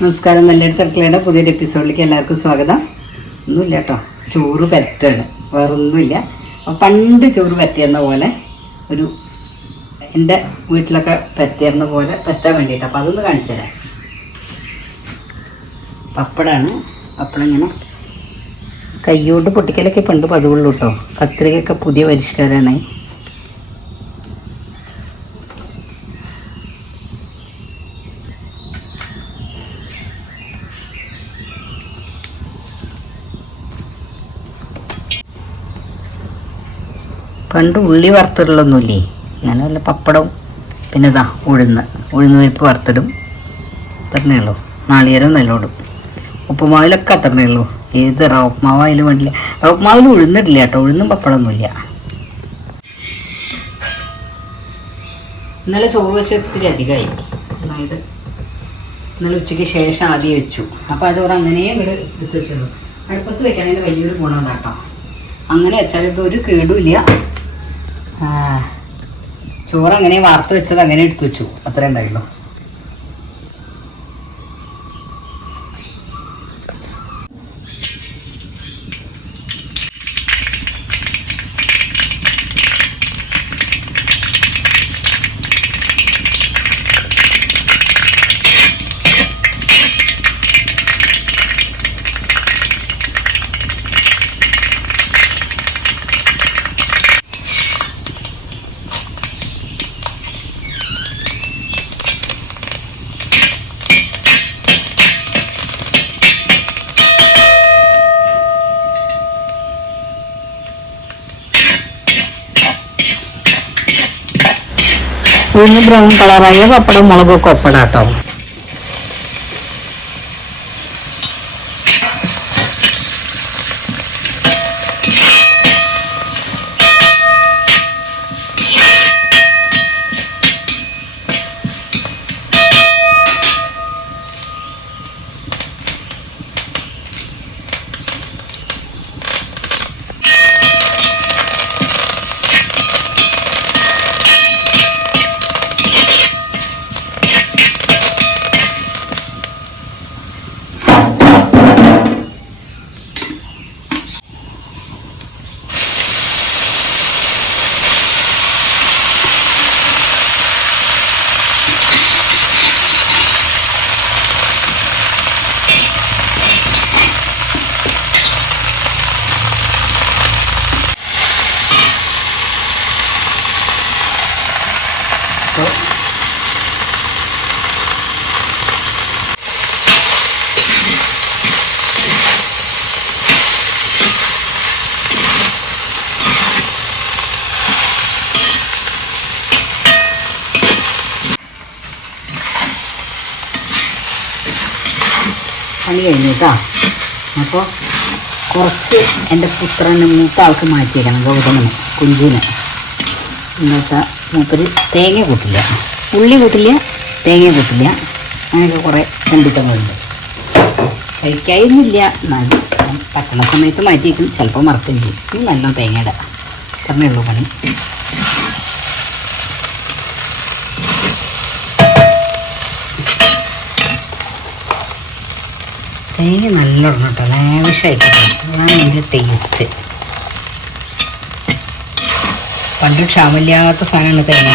നമസ്കാരം. നല്ലൊരു അടുക്കളയുടെ പുതിയൊരു എപ്പിസോഡിലേക്ക് എല്ലാവർക്കും സ്വാഗതം. ഒന്നുമില്ല കേട്ടോ, ചോറ് പറ്റാണ്, വേറൊന്നുമില്ല. പണ്ട് ചോറ് പറ്റിയിരുന്ന പോലെ ഒരു എൻ്റെ വീട്ടിലൊക്കെ പറ്റിയിരുന്ന പോലെ പറ്റാൻ വേണ്ടിയിട്ട് അപ്പോൾ അതൊന്ന് കാണിച്ചു തരാം. പപ്പടമാണ്. പപ്പടം ഇങ്ങനെ കൈയോട്ട് പൊട്ടിക്കലൊക്കെ പണ്ട് പതിവുള്ളൂ കേട്ടോ. കത്രികയൊക്കെ പുതിയ പരിഷ്കാരമാണ്. പണ്ട് ഉള്ളി വറുത്തിടലൊന്നുമില്ലേ, അങ്ങനെ വല്ല പപ്പടവും പിന്നെ ഇതാ ഉഴുന്ന് പരിപ്പ് വറുത്തിടും. അത്രേ ഉള്ളൂ. നാളികേരം നല്ലോടും. ഉപ്പുമാവിലൊക്കെ അത്രേ ഉള്ളൂ. ഏത് റവപ്പ്മാവായാലും വേണ്ടില്ല. റവപ്പ്മാവിൽ ഉഴുന്നിട്ടില്ല കേട്ടോ, ഉഴുന്നും പപ്പടമൊന്നുമില്ല. ഇന്നലെ ചോറ് വെച്ചത്തിരി അധികമായി. അതായത് ഇന്നലെ ഉച്ചയ്ക്ക് ശേഷം ആദ്യം വെച്ചു. അപ്പോൾ ആ ചോറ് അങ്ങനെ ഇവിടെ എടുത്ത് വെച്ചുള്ളൂ. അടുപ്പത്ത് വെക്കാനതിൻ്റെ വലിയൊരു ഗുണം കേട്ടോ. അങ്ങനെ വെച്ചാൽ ഇതൊരു കേടുമില്ല. ചോറ് അങ്ങനെ വാർത്ത് വെച്ചത് അങ്ങനെ എടുത്തു വെച്ചു, അത്രേ ഉണ്ടായുള്ളൂ. ഉള്ളി ബ്രൗൺ കളറായ പപ്പടം മുളകൊക്കെ ഒപ്പടാട്ടോ. പണി കഴിഞ്ഞു കേട്ടോ. അപ്പോൾ കുറച്ച് എൻ്റെ പുത്രന് മൂത്ത ആൾക്ക് മാറ്റിയേക്കണം, ഗൗതമന് കുഞ്ചുവിന്. എന്നുവെച്ചാൽ മൂപ്പര് തേങ്ങ കൂട്ടില്ല, ഉള്ളി കൂട്ടില്ല, തേങ്ങ കൂട്ടില്ല. അങ്ങനെയൊക്കെ കുറേ കണ്ടിട്ടങ്ങളുണ്ട്. കഴിക്കായൊന്നുമില്ല, എന്നാലും പറ്റണ സമയത്ത് മാറ്റിയേക്കും. ചിലപ്പോൾ മറക്കുകയും ചെയ്യും. നല്ല തേങ്ങയുടെ അത്രേ ഉള്ളൂ പണി. തേങ്ങ നല്ല ഇടണം കേട്ടോ, ലാവിഷായിട്ട്. അതാണ് ഇതിൻ്റെ ടേസ്റ്റ്. പണ്ട് ക്ഷാമില്ലാത്ത സാധനമാണ് തേങ്ങ.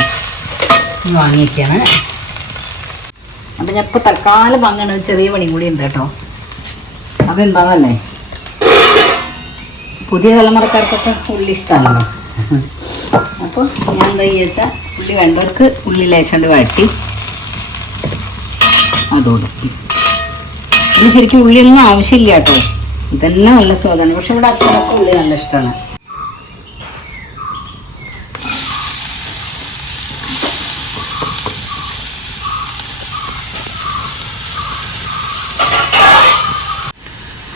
വാങ്ങിയൊക്കെയാണ്. അപ്പം ഞാൻ ഇപ്പോൾ തൽക്കാലം വാങ്ങണ ചെറിയ പണിയും കൂടി ഉണ്ട് കേട്ടോ. അതെന്താണെന്നല്ലേ, പുതിയ തലമുറക്കാർക്കൊക്കെ ഉള്ളി ഇഷ്ടമാണല്ലോ. അപ്പോൾ ഞാൻ എന്താ വെച്ചാൽ ഉള്ളി വേണ്ടവർക്ക് ഉള്ളി ലേശണ്ട് വഴറ്റി അതോടും. ഇത് ശരിക്കും ഉള്ളിയൊന്നും ആവശ്യമില്ല കേട്ടോ, ഇതന്നെ നല്ല സ്വാദാണ്. പക്ഷെ ഇവിടെ അച്ഛനൊക്കെ ഉള്ളി നല്ല ഇഷ്ടമാണ്.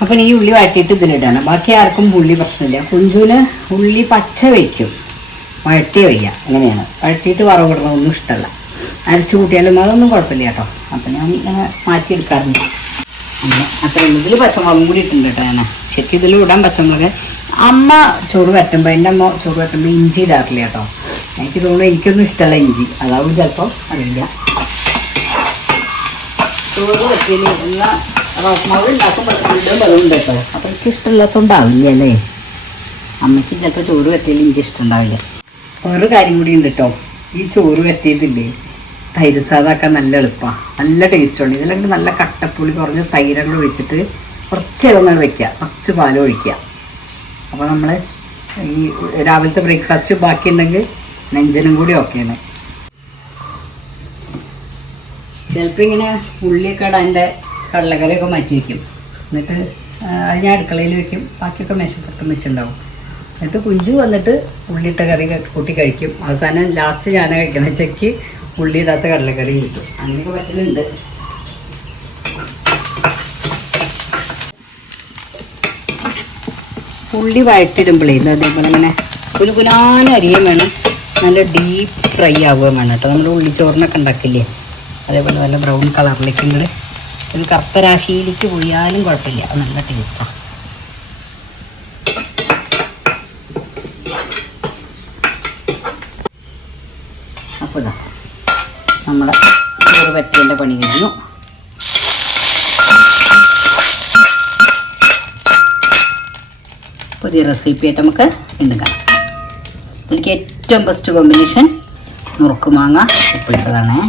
അപ്പം ഈ ഉള്ളി വഴറ്റിയിട്ട് ഇതിലിടാണ്. ബാക്കി ആർക്കും ഉള്ളി പ്രശ്നമില്ല. കുഞ്ചുവിന് ഉള്ളി പച്ച വയ്ക്കും, വഴറ്റി വയ്ക്കുക. അങ്ങനെയാണ്. വഴറ്റിയിട്ട് വറവ് ഇടണമൊന്നും ഇഷ്ടമല്ല. അരച്ചു കൂട്ടിയാലും അതൊന്നും കുഴപ്പമില്ല കേട്ടോ. അപ്പം ഞാൻ ഇങ്ങനെ മാറ്റിയെടുക്കാറുണ്ട്. അപ്പം ഇതിൽ പച്ചമുളകും കൂടി ഇട്ടുണ്ട് കേട്ടോ. ഞാൻ ശരിക്കും ഇതിൽ ഇടാൻ പച്ചമുളക്. അമ്മ ചോറ് വറ്റുമ്പോൾ, എൻ്റെ അമ്മ ചോറ് വറ്റുമ്പോൾ ഇഞ്ചി ഇടാറില്ല കേട്ടോ. എനിക്ക് തോന്നുന്നു എനിക്കൊന്നും ഇഷ്ടമല്ല ഇഞ്ചി, അതാവും ചിലപ്പോൾ അറിയില്ല. ചോറ് വെക്കല് എന്നാൽ ഉപ്പുമാവ് ഉണ്ടാക്കുമ്പോൾ വെള്ളമുണ്ട് കേട്ടോ. അപ്പോൾ എനിക്ക് ഇഷ്ടമില്ലാത്തതുകൊണ്ടാവില്ല അല്ലേ. അമ്മയ്ക്ക് ചിലപ്പോൾ ചോറ് വെക്കല് എനിക്ക് ഇഷ്ടമുണ്ടാവില്ല. വേറൊരു കാര്യം കൂടി ഉണ്ട് കേട്ടോ. ഈ ചോറ് വെറ്റിയതില്ലേ തൈര് സാധാക്കാൻ നല്ല എളുപ്പമാണ്, നല്ല ടേസ്റ്റുണ്ട്. ഇതിലെങ്കിൽ നല്ല കട്ടപ്പുളി കുറഞ്ഞ് തൈരങ്ങൾ ഒഴിച്ചിട്ട് കുറച്ച് ഇളങ്ങൾ വയ്ക്കുക, കുറച്ച് പാലും ഒഴിക്കുക. അപ്പോൾ നമ്മൾ ഈ രാവിലത്തെ ബ്രേക്ക്ഫാസ്റ്റ് ബാക്കി ഉണ്ടെങ്കിൽ നെഞ്ചനും കൂടി ഓക്കെയാണ്. ചിലപ്പോൾ ഇങ്ങനെ ഉള്ളിയൊക്കെ ഇടാൻ്റെ കടലക്കറിയൊക്കെ മാറ്റി വയ്ക്കും. എന്നിട്ട് അത് ഞാൻ അടുക്കളയിൽ വയ്ക്കും, ബാക്കിയൊക്കെ മേശപ്പുറത്തും വെച്ചിട്ടുണ്ടാവും. എന്നിട്ട് കുഞ്ചു വന്നിട്ട് ഉള്ളിയിട്ട കറി കൂട്ടി കഴിക്കും. അവസാനം ലാസ്റ്റ് ഞാൻ കഴിക്കണം, ചെക്ക് ഉള്ളി ഇടാത്ത കടലക്കറി കിട്ടും. അങ്ങനെയൊക്കെ പറ്റലുണ്ട്. ഉള്ളി വഴറ്റിടുമ്പോഴേ അതേപോലെ ഇങ്ങനെ കുലുകുലാന അരിയും വേണം, നല്ല ഡീപ്പ് ഫ്രൈ ആവുകയും വേണം കേട്ടോ. നമ്മൾ ഉള്ളിച്ചോറിനൊക്കെ ഉണ്ടാക്കില്ലേ അതേപോലെ നല്ല ബ്രൗൺ കളറിലേക്ക് ഇങ്ങോട്ട് ഒരു കറുത്ത രാശിയിലേക്ക് പോയാലും കുഴപ്പമില്ല, അത് നല്ല ടേസ്റ്റാണ്. അപ്പോൾ ഇതാ നമ്മുടെ ചോറ് പറ്റേണ്ട പണി കഴിഞ്ഞു. പുതിയ റെസിപ്പിയായിട്ട് നമുക്ക് വീണ്ടും കാണാം. എനിക്ക് ഏറ്റവും ബെസ്റ്റ് കോമ്പിനേഷൻ നുറുക്ക് മാങ്ങ ഉപ്പിട്ടതാണേ.